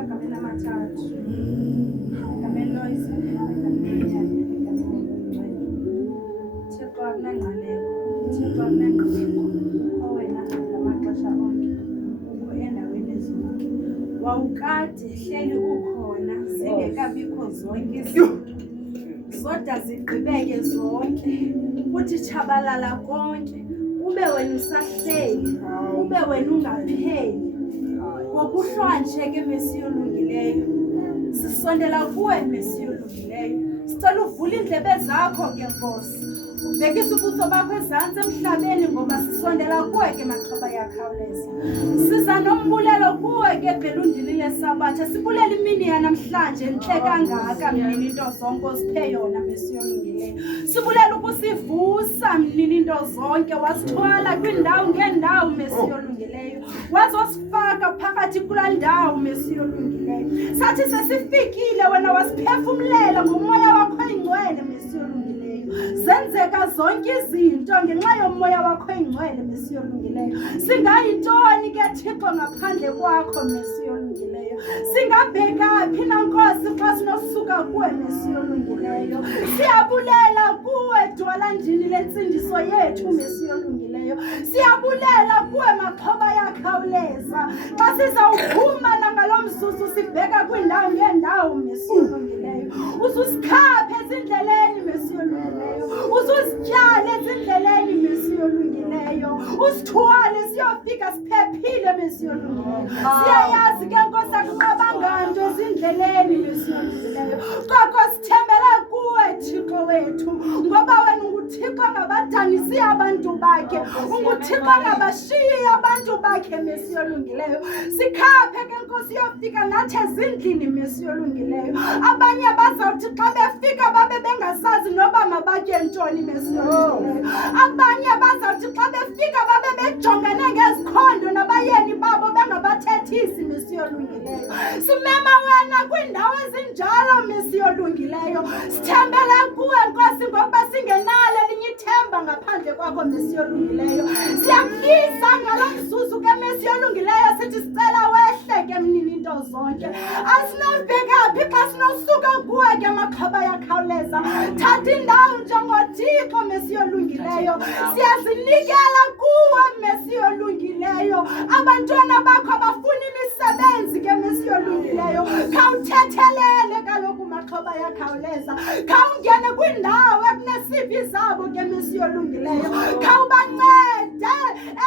Egameni amathathu. Egameni loyise, egameni Thixo akunangqaleko, Thixo akunangqibeko, owena ngamaxesha onke ukho endaweni zonke. Wawukade hleli ukhona zingekabikho zonke izinto, zodwa zigqibeke zonke, kuthi tshabalala konke, ube wena usahleli, ube wena ungapheli. Ngokuhlwa nje ke Mesiya olungileyo, sisondela kuwe Mesiya olungileyo. Sicela uvule iindlebe zakho ke Nkosi, ubhekise ubuso bakho ezantsi emhlabeni, ngoba sisondela kuwe ke maxhoba yakhawuleza. Siza nombulelo kuwe ke Bhelundini leSabatha, sibulela imini yanamhlanje entle kangaka mnini into zonke osiphe yona Mesiya olungileyo. Sibulela ukusivusa mnini into zonke, wasithwala kwiindawo ngeendawo Mesiya olungileyo, wazosifaka phakathi kulaa ndawo Mesiya olungileyo. Sathi sesifikile wena wasiphefumlela ngomoya wakho oyingcwele Mesiya olungileyo. Zenzeka zonke izinto ngenxa yomoya wakho oyingcwele Mesiya olungileyo. Singayintoni ke Thixo ngaphandle kwakho Mesiya olungileyo? Singabheka phi na Nkosi xa sinosuka kuwe Mesiya olungileyo? Siyabulela kuwe dwalandini lensindiso yethu Mesiya olungileyo. Siyabulela kuwe maxhoba yakhawuleza. Xa sizawuphuma nangalo mzuzu sibheka kwiindawo ngeendawo Mesiya olungileyo, ususikhaphe ezindleleni Mesiya olungileyo, ususityale ezindleleni Mesiya olungileyo, usithwale siyofika siphephile Mesiya olungileyo. Siyayazi ke Nkosi akunqabanganto ezindleleni Mesiya olungileyo, koko sithembele kuwe Thixo wethu, ngoba wena unguThixo ngabadanisi abantu bakhe, unguThixo ngabashiyi abantu bakhe Mesiya olungileyo. Sikhaphe ke Nkosi yofika nathi ezindlini Mesiya olungileyo. Abanye bazawuthi xa befika babe bengasazi noba mabatye ntoni Mesiya olungileyo. Abanye bazawuthi xa befika babe bejongene ngezikhondo nabayeni babo bengabathethisi Mesiya olungileyo. Simema wena kwiindawo ezinjalo Mesiya olungileyo. Sithembele kuwe Nkosi, ngoba singenalo elinye ithemba ngaphandle kwakho Mesiya olungileyo. Siyakufisa ngalo mzuzu ke Mesiya olungileyo, sithi sicela wehle ke mnini into zonke. Asinobheka phi xa sinosuka kuwe ke maxhoba yakhawuleza. Thatha indawo njengoThixo Mesiya olungileyo. Siyazinikela kuwe Mesiya olungileyo. Abantwana bakho bafuna imisebenzi ke Mesiya olungileyo. Khawuthethelele kaloku maxhoba yakhawuleza. Khawungene kwiindawo ekunesiphi zabo ke Mesiya olungileyo. Khawubancede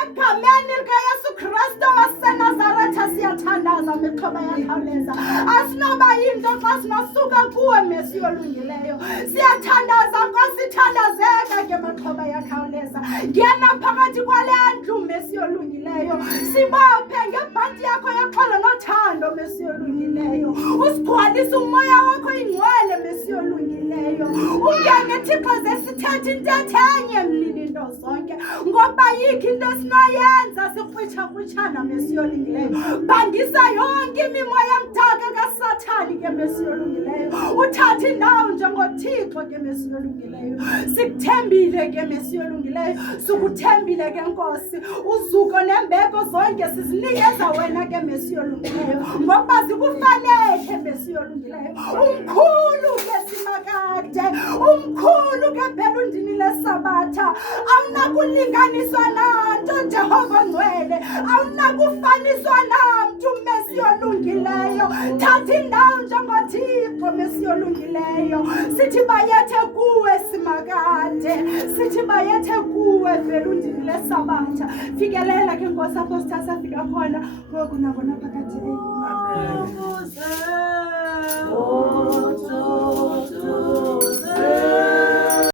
egameni likaYesu Kristu waseNazaretha. Siyathandaza maxhoba yakhawuleza. Asinoba yinto xa sinosuka kuwe Mesiya olungileyo. Siyathandaza Nkosi, thandazeka ke maxhoba yakhawuleza. Ngena phakathi kwale ndlu Mesiya olungileyo. Sibophe ngebhanti yakho yoxolo nothando Mesiya olungileyo. Usigcwalise umoya wakho oyingcwele Mesiya olungileyo. Ungene Thixo zesithethe intetho enye mlini into zonke, ngoba yikho into esinoyenza sikrwitsha-krwitshana Mesiya olungileyo. Bhangisa yonke imimoya emdaka kaSathane ke Mesiya olungileyo. Uthatha indawo njengoThixo ke Mesiya olungileyo. Sikuthembile ke Mesiya olungileyo, sikuthembile ke Nkosi. Uzuko nembeko zonke sizinikeza wena ke Mesiya olungileyo, ngoba zikufanele Mesiya olungileyo. Umkhulu ke Simakade, umkhulu ke Bhelundini leSabatha. Awunakulinganiswa nanto Jehova ngcwele, awunakufaniswa namntu Mesiya olungileyo. Thatha indawo njengoThixo Mesiya olungileyo. Sithi bayethe kuwe Simakade, sithi bayethe kuwe Bhelundini leSabatha. Fikelela ke Nkosi apho sitha safika khona ngoku nabona phakathi. Amen.